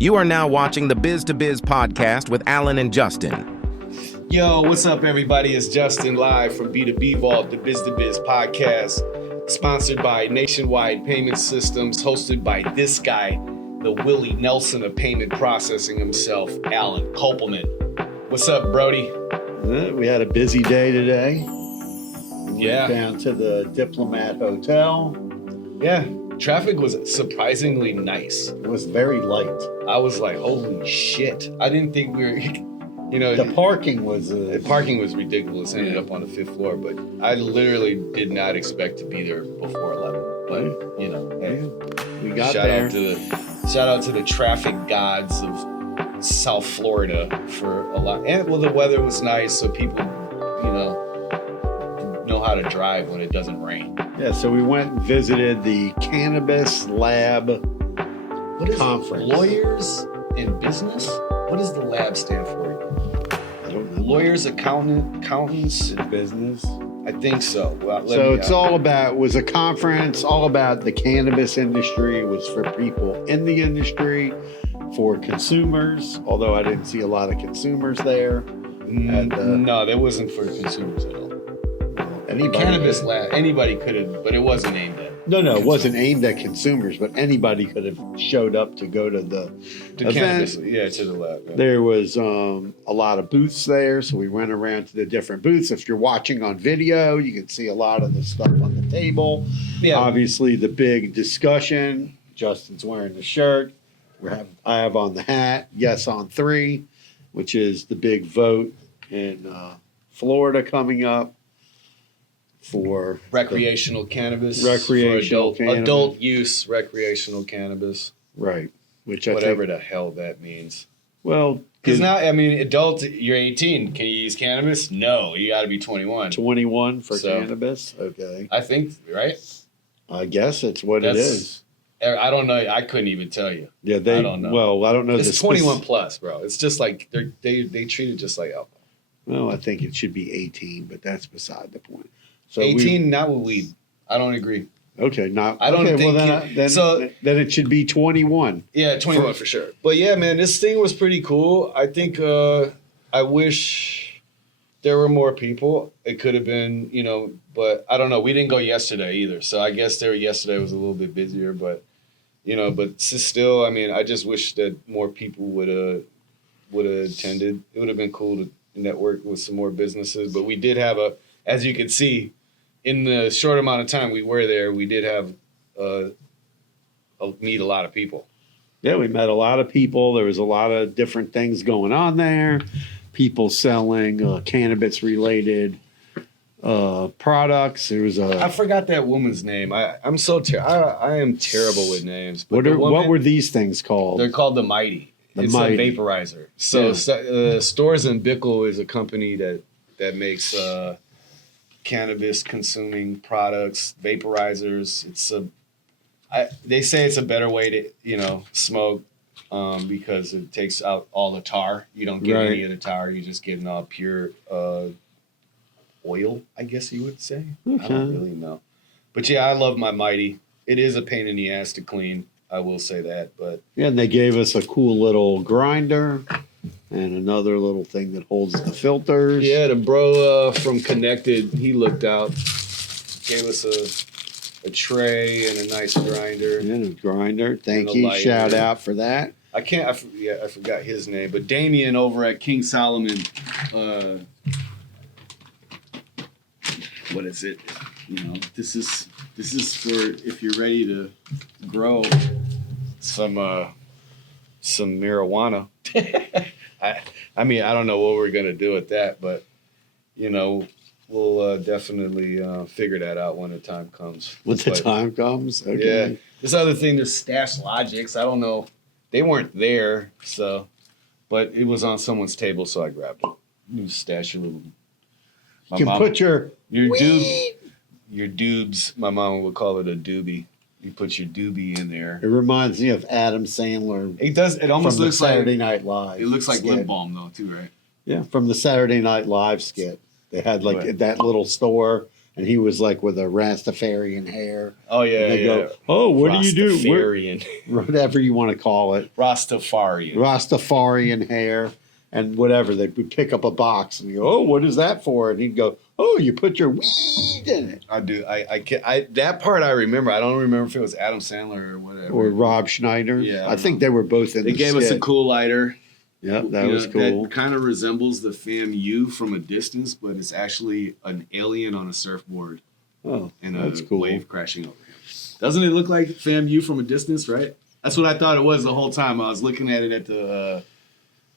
You are now watching the Biz to Biz podcast with Alan and Justin. Yo, what's up, everybody? It's Justin live from B2B Vault, the Biz to Biz podcast, sponsored by Nationwide Payment Systems, hosted by this guy, the Willie Nelson of payment processing himself, Alan Kopelman. What's up, Brody? We had a busy day today. We Yeah. went down to the Diplomat Hotel. Yeah, traffic was surprisingly nice. It was very light. I was like, holy shit. I didn't think we were, The parking was... the parking was ridiculous. Ended up on the 5th floor, but I literally did not expect to be there before 11. But, hey, we got shout there. Shout out to the traffic gods of South Florida for a lot. And the weather was nice, so people, know how to drive when it doesn't rain. Yeah, so we went and visited the Cannabis Lab What is conference. Lawyers in business? What does the lab stand for? I don't know. Lawyers, accountants? In business. I think so. Well, So it's was a conference all about the cannabis industry. It was for people in the industry, for consumers, although I didn't see a lot of consumers there. No, that wasn't for consumers at all. Cannabis lab, anybody could have, but it wasn't aimed at. No, it wasn't aimed at consumers, but anybody could have showed up to go to the event. Cannabis, to the lab. Yeah. There was a lot of booths there, so we went around to the different booths. If you're watching on video, you can see a lot of the stuff on the table. Yeah. Obviously, the big discussion. Justin's wearing the shirt. I have on the hat. Yes on 3, which is the big vote in Florida coming up for Recreational cannabis. Recreational for cannabis. Adult use recreational cannabis. right, which Whatever I think, the hell that means. well, Because now, adult, you're 18. Can you use cannabis? No, you got to be 21. 21 for So- cannabis. Okay, I think, right? I guess it's what it is. I don't know. I couldn't even tell you. Yeah, I don't know. Well, I don't know. It's 21 plus, bro. It's just like they treat it just like alcohol. Well, I think it should be 18, but that's beside the point. So 18, not with weed. I don't agree. Okay, not. I don't okay, think well, then it should be 21. Yeah, 21 for sure. But yeah, man, this thing was pretty cool. I think I wish there were more people. It could have been, but I don't know. We didn't go yesterday either. So I guess yesterday was a little bit busier, but but still, I just wish that more people would have attended. It would have been cool to network with some more businesses, but we did have as you can see, in the short amount of time we were there, we did have meet a lot of people. Yeah, we met a lot of people. There was a lot of different things going on there. People selling cannabis-related products. There was I forgot that woman's name. I'm so I am terrible with names. But what were these things called? They're called the Mighty. It's Mighty. a vaporizer. So Stores and Bickle is a company that makes cannabis consuming products, vaporizers. They say it's a better way to smoke because it takes out all the tar. You don't get any of the tar. You're just getting all pure oil, I guess you would say. Okay. I don't really know. But yeah, I love my Mighty. It is a pain in the ass to clean. I will say that. But Yeah, and they gave us a cool little grinder and another little thing that holds the filters. yeah, the bro from Connected, he looked out, gave us a tray and a nice grinder. And a grinder. Thank And a you. lighter. Shout out for that. I forgot his name, but Damien over at King Solomon, what is it? This is for if you're ready to grow some marijuana. I don't know what we're gonna do with that, but we'll definitely figure that out when the time comes. When the time comes. Okay. Yeah. This other thing, there's Stash Logics. I don't know. They weren't there, but it was on someone's table, so I grabbed it. You stash your little. You can put your doobs. My mom would call it a doobie. You put your doobie in there. It reminds me of Adam Sandler. It does. It almost from looks the Saturday like Night Live. it looks like skit. lip balm though, too, right? Yeah, from the Saturday Night Live skit. They had Right. that little store and he was like with a Rastafarian hair. Oh yeah, And they yeah. go, "Oh, what do you do? Rastafarian. Whatever you want to call it, Rastafarian hair, and whatever." They would pick up a box and go, "Oh, what is that for?" And he'd go, "Oh, you put your weed in it." I do. I can't. That part I remember. I don't remember if it was Adam Sandler or whatever. Or Rob Schneider. Yeah, I think they were both in. They gave us a cool lighter. Yeah, that was cool. That kind of resembles the FAMU from a distance, but it's actually an alien on a surfboard. Oh, and that's a cool. wave crashing over him. Doesn't it look like FAMU from a distance, right? That's what I thought it was the whole time. I was looking at it at the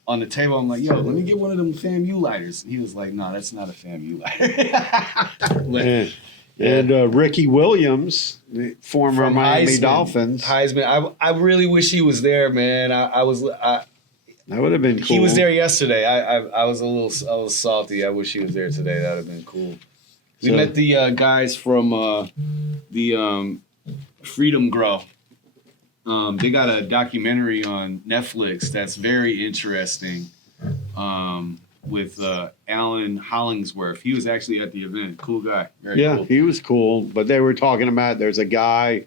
on the table. I'm like, yo, let me get one of them FAMU lighters. And he was like, no, that's not a FAMU lighter. And Ricky Williams, the former From Miami Heisman. Dolphins. Heisman. I really wish he was there, man. That would have been cool. He was there yesterday. I was salty. I wish he was there today. That would have been cool. We met the guys from the Freedom Grow. They got a documentary on Netflix that's very interesting with Alan Hollingsworth. He was actually at the event. Cool guy. Very cool. He was cool. But they were talking about there's a guy,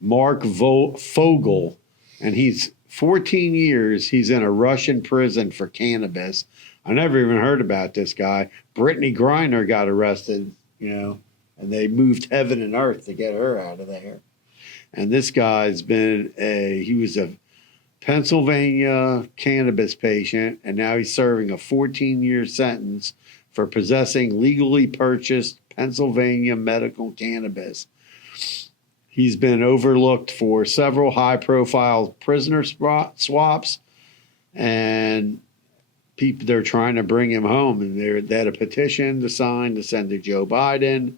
Mark Fogel, and he's 14 years. He's in a Russian prison for cannabis. I never even heard about this guy. Brittany Griner got arrested, and they moved heaven and earth to get her out of there. And this guy's he was a Pennsylvania cannabis patient, and now he's serving a 14-year sentence for possessing legally purchased Pennsylvania medical cannabis. He's been overlooked for several high-profile prisoner swaps, and they're trying to bring him home, and they had a petition to sign to send to Joe Biden,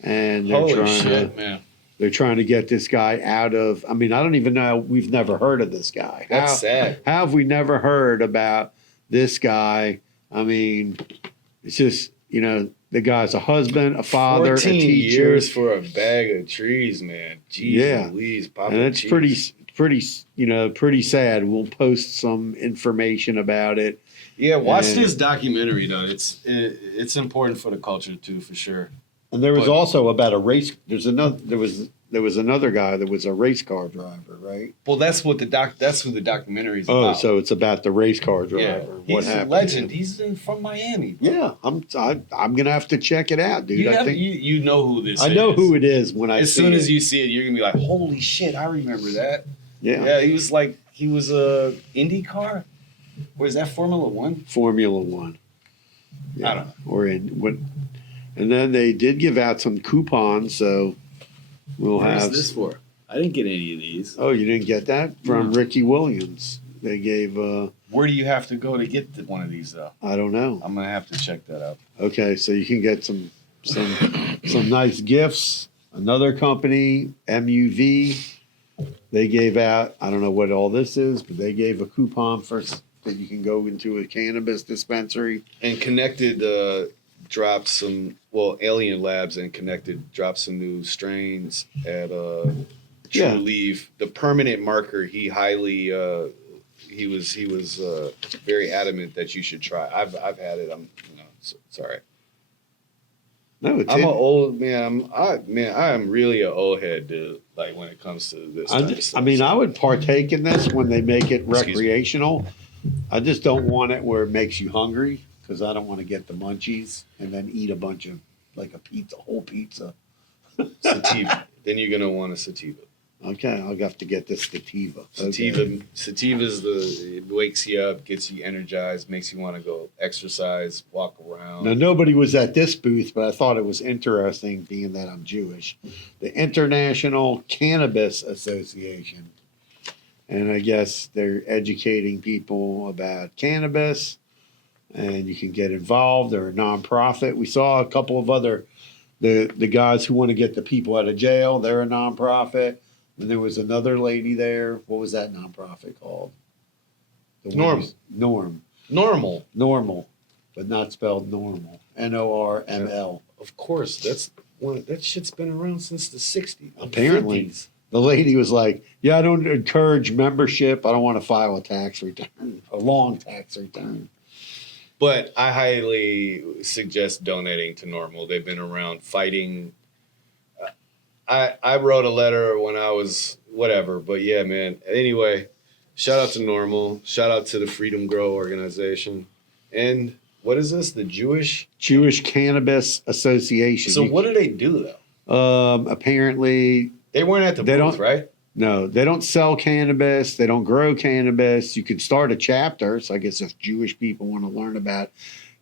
and they're trying to get this guy out of. I mean, I don't even know. We've never heard of this guy. That's sad. How have we never heard about this guy? I mean, it's just the guy's a husband, a father, a 14 teacher. years for a bag of trees, man. Jeez Louise, Papa and it's cheese. pretty sad. We'll post some information about it. Yeah, watch this documentary though. It's important for the culture too, for sure. And there was also about a race. There was another guy that was a race car driver, right? Well, that's who the documentary is about. Oh, so it's about the race car driver. Yeah, what he's happened? a legend. He's from Miami. Bro. Yeah, I'm gonna have to check it out, dude. You know who this is. I know who it is when I see it. As soon as you see it, you're gonna be like, holy shit, I remember that. Yeah. Yeah, he was a IndyCar. Or is that Formula One? Formula One. Yeah. I don't know. Or and then they did give out some coupons, so we'll have. What is this for? I didn't get any of these. Oh, you didn't get that from Ricky Williams? They gave. Where do you have to go to get one of these though? I don't know. I'm gonna have to check that out. Okay, so you can get some nice gifts. Another company, MUV, they gave out. I don't know what all this is, but they gave a coupon that you can go into a cannabis dispensary. And Connected dropped some. Well, Alien Labs and Connected dropped some new strains at True Leaf. The permanent marker. He highly. He was very adamant that you should try. I've had it. Sorry. No, I'm an old man. I am really an old head, dude. Like when it comes to this. I would partake in this when they make it recreational. I just don't want it where it makes you hungry because I don't want to get the munchies and then eat a bunch of whole pizza. Sativa. Then you're gonna want a sativa. Okay, I'll have to get this sativa. Sativa's it wakes you up, gets you energized, makes you want to go exercise, walk around. Now, nobody was at this booth, but I thought it was interesting, being that I'm Jewish. The International Cannabis Association. And I guess they're educating people about cannabis, and you can get involved. They're a nonprofit. We saw a couple of the guys who want to get the people out of jail. They're a nonprofit. And there was another lady there. What was that nonprofit called? Normal, but not spelled normal. NORML. Of course, that shit's been around since the 60s. Apparently. 50s. The lady was like, yeah, I don't encourage membership. I don't want to file a tax return, a long tax return. But I highly suggest donating to Normal. They've been around fighting. I wrote a letter when I was whatever, but yeah, man. Anyway, shout out to Normal. Shout out to the Freedom Grow organization. And what is this? The Jewish Cannabis Association. So what do they do though? Apparently They weren't at the They booth, don't- right? no, they don't sell cannabis. They don't grow cannabis. You can start a chapter. So I guess if Jewish people want to learn about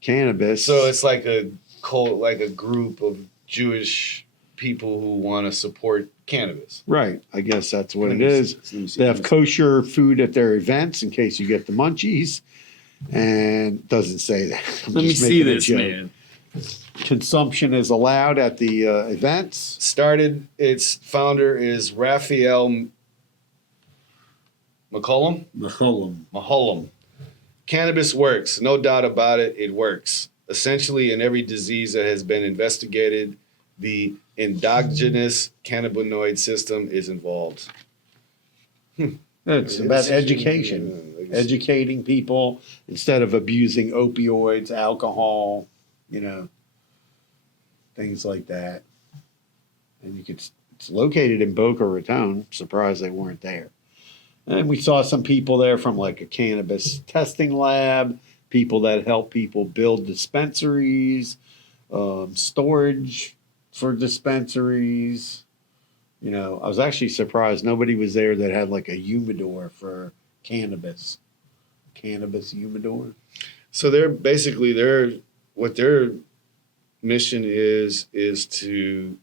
cannabis. So it's like a cult, like a group of Jewish people who want to support cannabis. right. I guess that's what Let it me is. see. Let me see. They have kosher food at their events in case you get the munchies. And it doesn't say that. I'm Let me just see making a this, joke. man. Consumption is allowed at the events. Started, its founder is Raphael Maholam. Cannabis works, no doubt about it, it works. Essentially, in every disease that has been investigated, the endogenous cannabinoid system is involved. It's about education, educating people instead of abusing opioids, alcohol, things like that. And it's located in Boca Raton. Surprised they weren't there. And we saw some people there from like a cannabis testing lab, people that help people build dispensaries, storage for dispensaries. I was actually surprised nobody was there that had like a humidor for cannabis humidor. So what their mission is to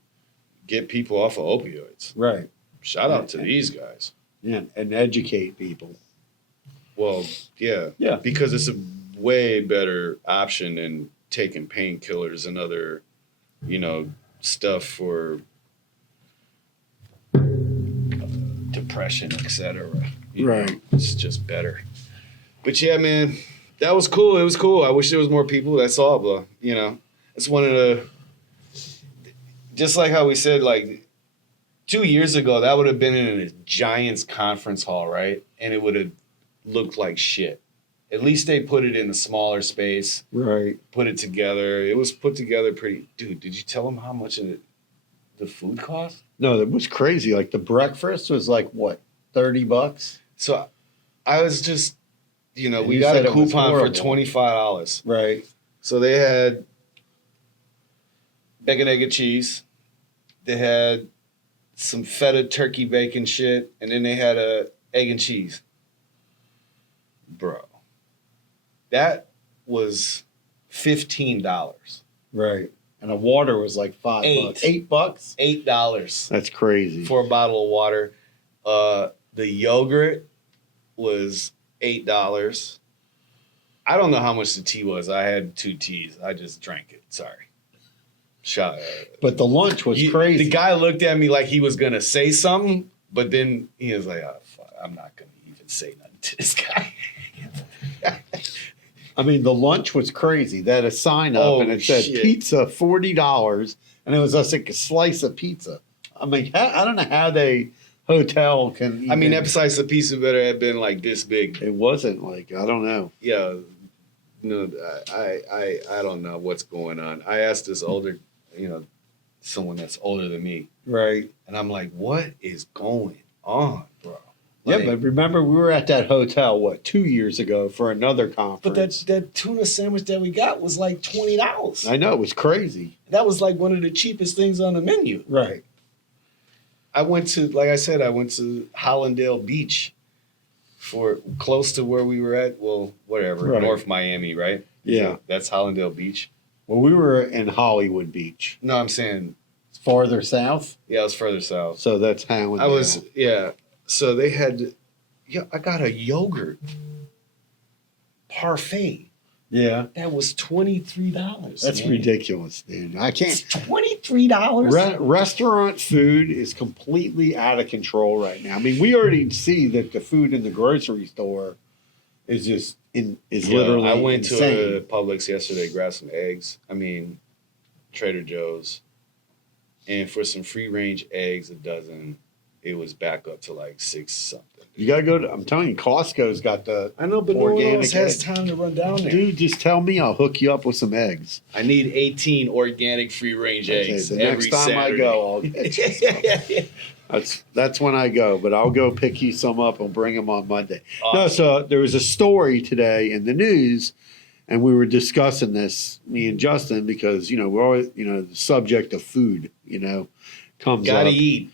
get people off of opioids. Right. Shout out to these guys. Yeah, and educate people. Well, yeah. Yeah. Because it's a way better option than taking painkillers and other, stuff for depression, etc. Right. It's just better. But yeah, man, that was cool. It was cool. I wish there was more people. That's all, but it's one of the, just like how we said, like 2 years ago, that would have been in a Giants conference hall, right? And it would have looked like shit. At least they put it in a smaller space. Right. Put it together. It was put together pretty. Dude, did you tell them how much the food cost? No, that was crazy. Like the breakfast was like what, $30? So I was just, we you got said a it was coupon for horrible. $25. Right. So they had bacon, egg, and cheese. They had some feta turkey bacon shit, and then they had a egg and cheese. Bro, that was $15. Right. And a water was like $5. $8? $8 That's crazy. for a bottle of water. The yogurt was $8. I don't know how much the tea was. I had 2 teas. I just drank it. Sorry. But the lunch was crazy. The guy looked at me like he was going to say something, but then he was like, oh, fuck, I'm not going to even say nothing to this guy. I mean, the lunch was crazy. They had a sign up and it said shit. pizza $40, and it was just like a slice of pizza. I mean, I don't know how they hotel can. I mean, that slice of pizza better have been like this big. It wasn't like, I don't know. Yeah, no, I don't know what's going on. I asked this older, someone that's older than me, Right. and I'm like, what is going on, bro? Yeah, Like, but remember we were at that hotel 2 years ago for another conference. but that tuna sandwich that we got was like $20. I know, it was crazy. That was like one of the cheapest things on the menu. Right. I went to Hollandale Beach for close to where we were at. Well, whatever, Right. North Miami, right? Yeah. That's Hollandale Beach. Well, we were in Hollywood Beach. No, I'm saying, It's farther south, yeah, it was further south. so that's Hollandale. I was, yeah. So they had, I got a yogurt parfait. Yeah. That was $23. That's man. ridiculous, dude. I It's can't. $23. Restaurant food is completely out of control right now. I mean, we already see that the food in the grocery store is just literally. I went insane. to a Publix yesterday, grabbed some eggs. I mean, Trader Joe's, and for some free range eggs, a dozen, it was back up to like $6 something. You gotta go to. I'm telling you, Costco's got the. I know, but no one organic else has egg. time to run down there. Dude, just tell me. I'll hook you up with some eggs. I need 18 organic free-range Okay, eggs the every next time Saturday. I go, I'll get you some. That's when I go, but I'll go pick you some up and bring them on Monday. No, so there was a story today in the news, and we were discussing this, me and Justin, because we're always the subject of food, comes Gotta up. eat.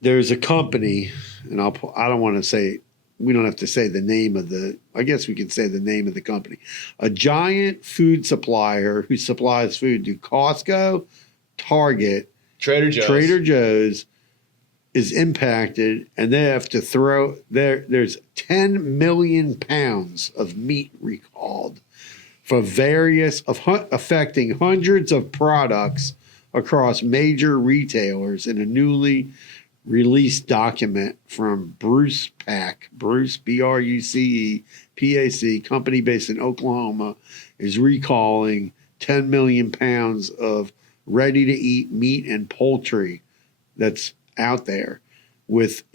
There's a company, and I don't want to say. We don't have to say the name of I guess we can say the name of the company. A giant food supplier who supplies food to Costco, Target, Trader Joe's is impacted, and they have to throw there's 10 million pounds of meat recalled for affecting hundreds of products across major retailers in a newly released document from Bruce Pack, Bruce, PAC, company based in Oklahoma, is recalling 10 million pounds of ready-to-eat meat and poultry that's out there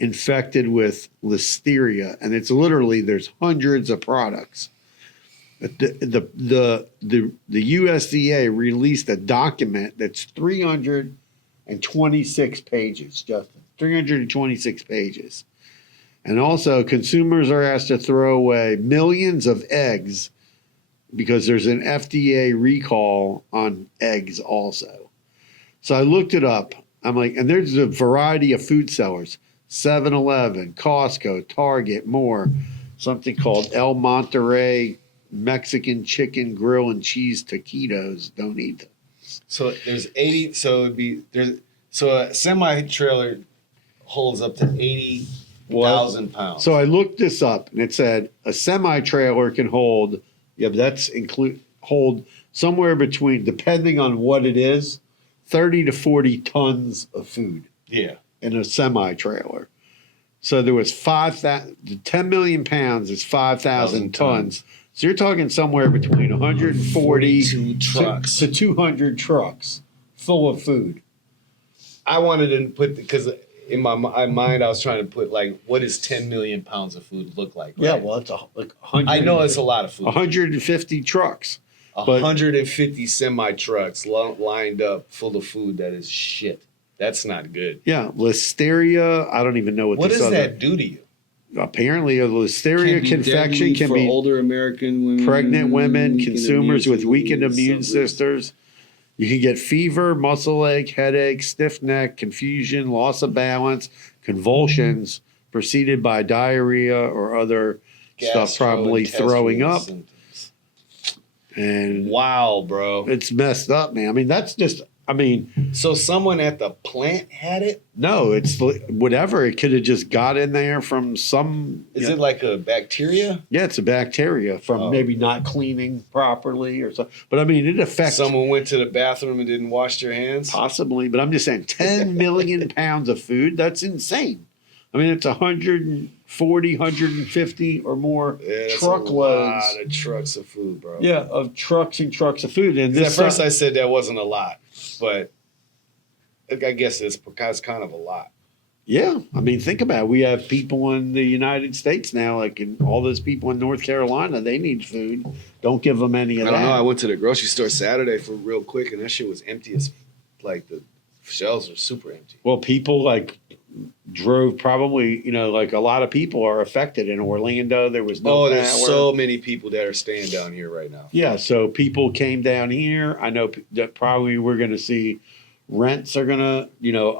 infected with listeria. And it's literally, there's hundreds of products. The USDA released a document that's 326 pages, Justin. 326 pages. And also, consumers are asked to throw away millions of eggs because there's an FDA recall on eggs also. So I looked it up. I'm like, and there's a variety of food sellers: 7-Eleven, Costco, Target, more. Something called El Monterey Mexican Chicken Grill and Cheese Taquitos. Don't eat them. So there's 80. So a semi-trailer holds up to 80,000 pounds. So I looked this up, and it said a semi-trailer can hold, hold somewhere between, depending on what it is, 30 to 40 tons of food. Yeah. In a semi-trailer. So there was 10 million pounds is 5,000 tons. So you're talking somewhere between 140 trucks to 200 trucks full of food. I wanted to put, because in my mind I was trying to put, like, what does 10 million pounds of food look like? Right? Yeah, well, it's like 100. I know it's a lot of food. 150 trucks. 150 semi trucks lined up full of food that is shit. That's not good. Yeah, listeria. I don't even know what does that do to you? Apparently, a listeria infection can be older American women, pregnant women, consumers with weakened immune systems. You can get fever, muscle ache, headache, stiff neck, confusion, loss of balance, convulsions, preceded by diarrhea or other stuff, probably throwing up. Symptoms. And wow, bro, it's messed up, man. I mean, that's just. So someone at the plant had it? No, it's whatever. It could have just got in there from some. Is it like a bacteria? Yeah, it's a bacteria from maybe not cleaning properly or something. But I mean, it affects. Someone went to the bathroom and didn't wash their hands? Possibly, but I'm just saying 10 million pounds of food. That's insane. I mean, it's 140, 150 or more truckloads. A lot of trucks of food, bro. Yeah, of trucks and trucks of food. And at first I said that wasn't a lot, but I guess it's kind of a lot. Yeah, I mean, think about it. We have people in the United States now, like all those people in North Carolina, they need food. Don't give them any of that. I don't know. I went to the grocery store Saturday for real quick, and that shit was empty as, like, the shelves are super empty. Well, people drove probably, like a lot of people are affected in Orlando. There was no power. There's so many people that are staying down here right now. Yeah, so people came down here. I know that probably we're going to see rents are going to,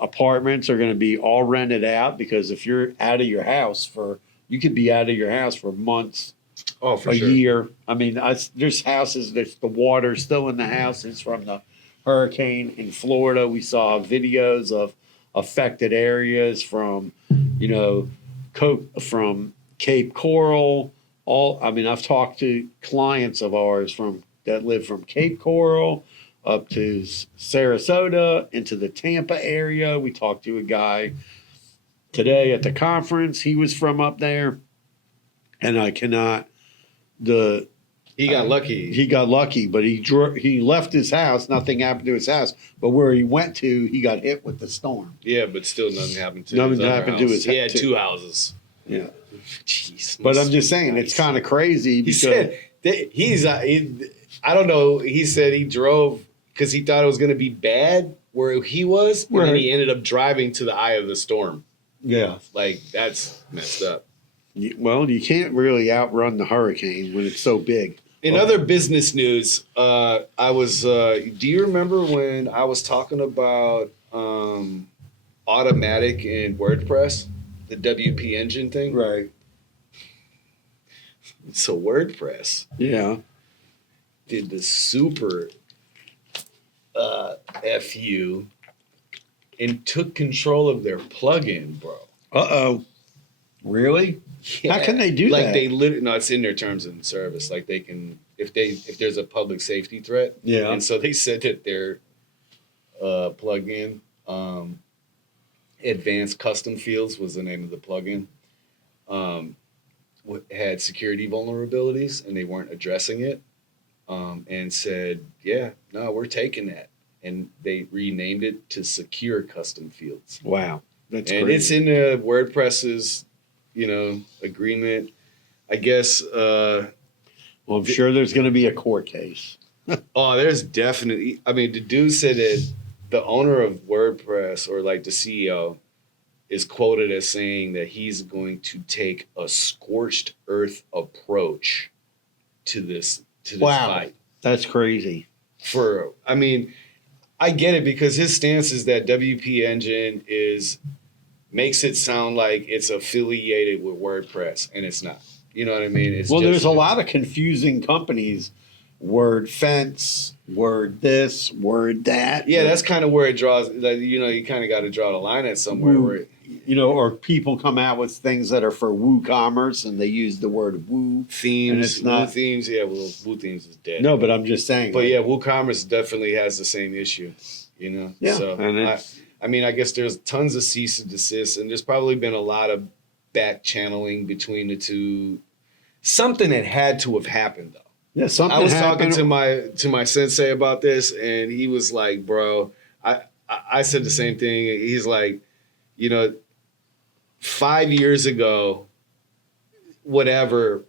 apartments are going to be all rented out, because if you're out of your house you could be out of your house for months, for a sure. year. I mean, there's houses, there's the water still in the houses from the hurricane in Florida. We saw videos of affected areas from, from Cape Coral. I've talked to clients of ours that live from Cape Coral up to Sarasota into the Tampa area. We talked to a guy today at the conference. He was from up there, and I cannot. He got lucky. He got lucky, but he left his house. Nothing happened to his house. But where he went to, he got hit with the storm. Yeah, but still nothing happened to Nothing his other happened house. to his He had to- 2 houses. Yeah. Jeez. But I'm just saying, it's kind of crazy. He Because, said that I don't know. He said he drove because he thought it was going to be bad where he was, and then he ended up driving to the eye of the storm. yeah. Like, that's messed up. Well, you can't really outrun the hurricane when it's so big. In other business news, I was. Do you remember when I was talking about automatic in WordPress, the WP engine thing? Right. So WordPress Yeah. did the super FU and took control of their plugin, bro. Uh-oh. Really? Yeah. How can they do like that? They literally, no, it's in their terms of service. Like they can, if there's a public safety threat. Yeah. And so they said that their plugin, Advanced Custom Fields was the name of the plugin, had security vulnerabilities and they weren't addressing it. And said, yeah, no, we're taking that. And they renamed it to Secure Custom Fields. Wow. That's And crazy. it's in the WordPress's, agreement. I guess. Well, I'm sure there's going to be a court case. Oh, there's definitely. I mean, the dude said that the owner of WordPress, or like the CEO, is quoted as saying that he's going to take a scorched earth approach to this fight. That's crazy. I get it because his stance is that WP Engine makes it sound like it's affiliated with WordPress, and it's not. You know what I mean? There's a lot of confusing companies. Word fence, word this, word that. Yeah, that's kind of where it draws. You kind of got to draw the line at somewhere. Where or people come out with things that are for WooCommerce and they use the word woo. themes, And it's not- Woo themes. Yeah, well, Woo themes is dead. No, but I'm just saying. But yeah, WooCommerce definitely has the same issue. Yeah. So and I guess there's tons of cease and desist, and there's probably been a lot of back channeling between the two. Something that had to have happened though. yeah, something I was happened. talking to my sensei about this, and he was like, "Bro," I said the same thing. He's like, 5 years ago, whatever,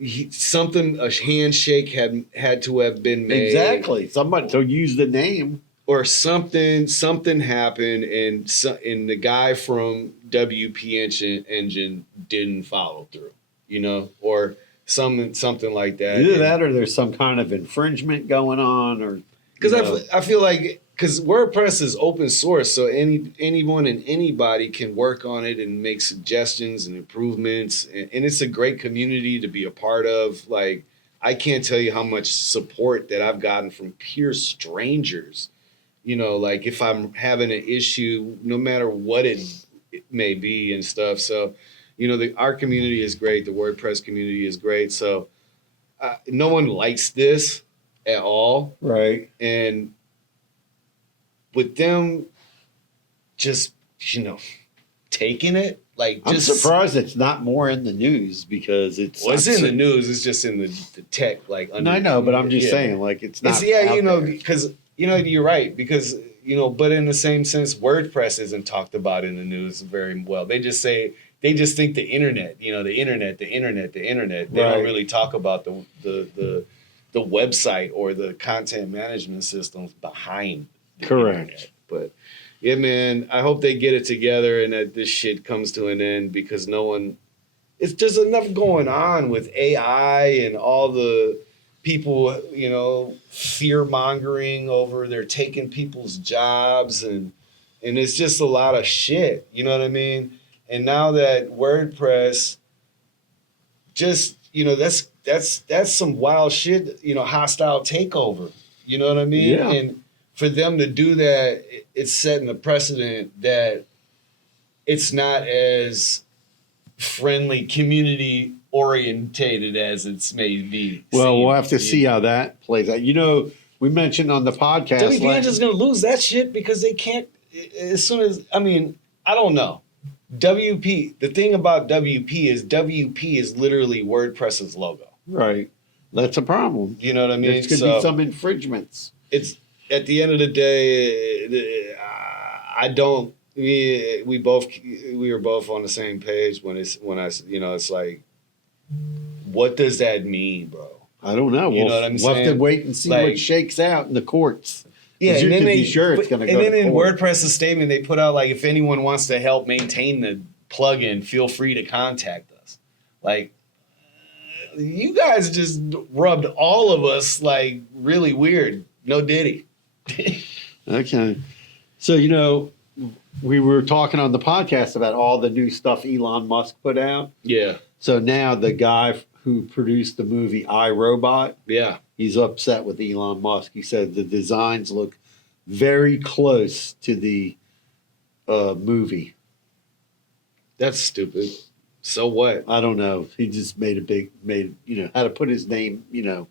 a handshake had to have been made. Exactly. Somebody to use the name. Or something happened, and the guy from WP Engine didn't follow through, or something like that. Either that or there's some kind of infringement going on, or because I feel like because WordPress is open source, so anyone and anybody can work on it and make suggestions and improvements, and it's a great community to be a part of. Like, I can't tell you how much support that I've gotten from pure strangers. Like if I'm having an issue, no matter what it may be and stuff. So, our community is great. The WordPress community is great. So no one likes this at all. right. And with them just, taking it, like, I'm just surprised it's not more in the news because it's. Well, it's in the news. It's just in the tech, like. And I know, but I'm just saying, like, it's not. out there. Because you're right. Because but in the same sense, WordPress isn't talked about in the news very well. They just think the internet. The internet. They Right. don't really talk about the website or the content management systems behind the Correct. internet. But yeah, man, I hope they get it together and that this shit comes to an end because it's just enough going on with AI and all the people, fear mongering over they're taking people's jobs and it's just a lot of shit. You know what I mean? And now that WordPress just, that's some wild shit, hostile takeover. You know what I mean? Yeah. And for them to do that, it's setting a precedent that it's not as friendly, community orientated as it's may be. Well, we'll have to see how that plays out. We mentioned on the podcast. WP Engine's going to lose that shit because they can't. As soon as I don't know. The thing about WP is literally WordPress's logo. Right. That's a problem. You know what I mean? There's going to be some infringements. It's at the end of the day, I don't. We were both on the same page when it's like, what does that mean, bro? I don't know. You know what I'm we'll saying? have to wait and see what shakes out in the courts. Yeah, you and then can be sure it's going to go to court. And then in WordPress's statement, they put out like, if anyone wants to help maintain the plugin, feel free to contact us. Like, you guys just rubbed all of us like really weird. No diddy. Okay. So, we were talking on the podcast about all the new stuff Elon Musk put out. Yeah. So now the guy who produced the movie I, Robot, Yeah. he's upset with Elon Musk. He said the designs look very close to the movie. That's stupid. So what? I don't know. He just had to put his name, I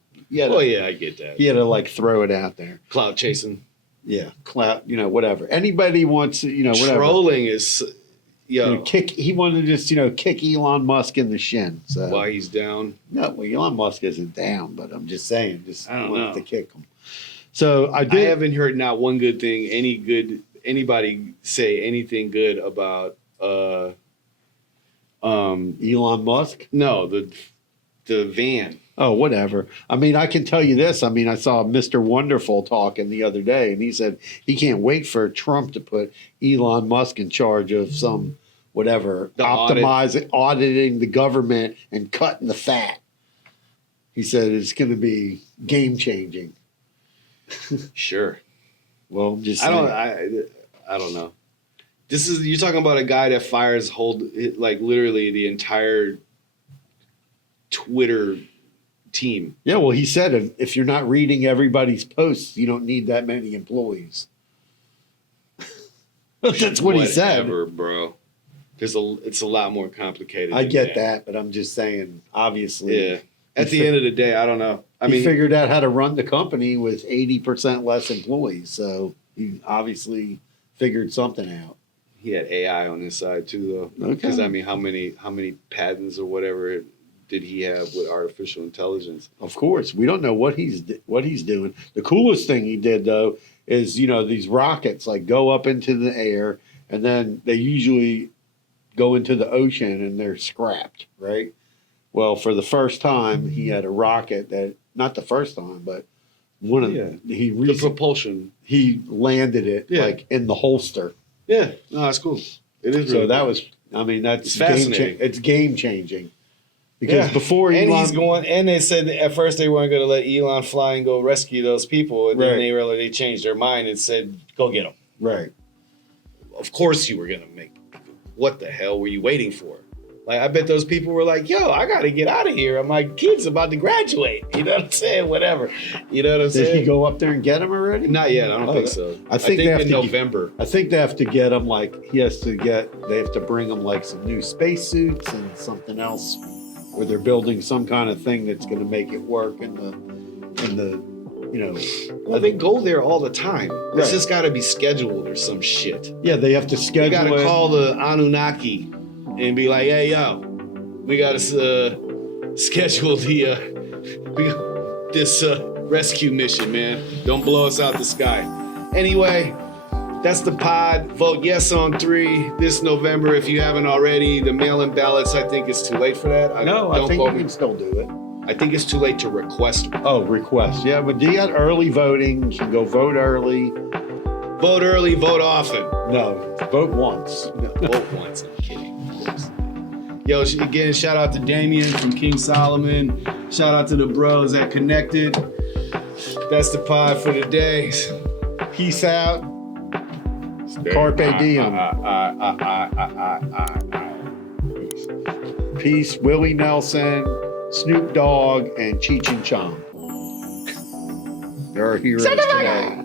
get that. He had to like throw it out there. Cloud chasing. Yeah. Cloud, whatever. Anybody wants to, whatever. Trolling is, he wanted to just, kick Elon Musk in the shin. So. Why he's down? No, well, Elon Musk isn't down, but I'm just saying, I don't wanted know. to kick him. So I haven't heard not one good thing, anybody say anything good about Elon Musk? No, the van. Oh, whatever. I mean, I can tell you this. I mean, I saw Mr. Wonderful talking the other day, and he said he can't wait for Trump to put Elon Musk in charge of some whatever, auditing the government and cutting the fat. He said it's going to be game changing. Sure. Well, I'm just saying. I don't know. You're talking about a guy that fires like literally the entire Twitter team. Yeah, well, he said if you're not reading everybody's posts, you don't need that many employees. That's what he said. Whatever, bro. It's a lot more complicated. I get that, but I'm just saying, obviously. Yeah. At the end of the day, I don't know. He figured out how to run the company with 80% less employees, so he obviously figured something out. He had AI on his side too, though. Okay. Because how many patents or whatever did he have with artificial intelligence? Of course, we don't know what he's doing. The coolest thing he did though is these rockets like go up into the air and then they usually go into the ocean and they're scrapped, right? Well, for the first time, he had a rocket that not the first time, but the propulsion. He landed it like in the holster. Yeah, no, that's cool. It is. So really that cool. was. I mean, that's fascinating. It's game changing. Because before and Elon, he's going, and they said at first they weren't going to let Elon fly and go rescue those people, and then they changed their mind and said, "Go get them." Right. Of course, you were going to make. What the hell were you waiting for? Like, I bet those people were like, "Yo, I got to get out of here. My kid's about to graduate." You know what I'm saying? Whatever. You know what I'm saying? Did he go up there and get him already? Not yet. I don't think so. I think they have in to November. I think they have to get him like they have to bring him like some new spacesuits and something else, where they're building some kind of thing that's going to make it work in the. Well, they go there all the time. It's just got to be scheduled or some shit. Yeah, they have to schedule. You got to call the Anunnaki and be like, "Hey, yo, we got to schedule this rescue mission, man. Don't blow us out the sky." Anyway, that's the pod. Vote yes on 3 this November if you haven't already. The mail-in ballots, I think it's too late for that. I think you can still do it. I think it's too late to request one. Oh, request. Yeah, but you got early voting. You can go vote early. Vote early, vote often. No, vote once. No, vote once. I'm kidding, of course. Yo, again, shout out to Damien from King Solomon. Shout out to the bros at Connected. That's the pod for today. Peace out. Carpe diem. Peace. Willie Nelson, Snoop Dogg, and Cheech and Chong. They're our heroes today.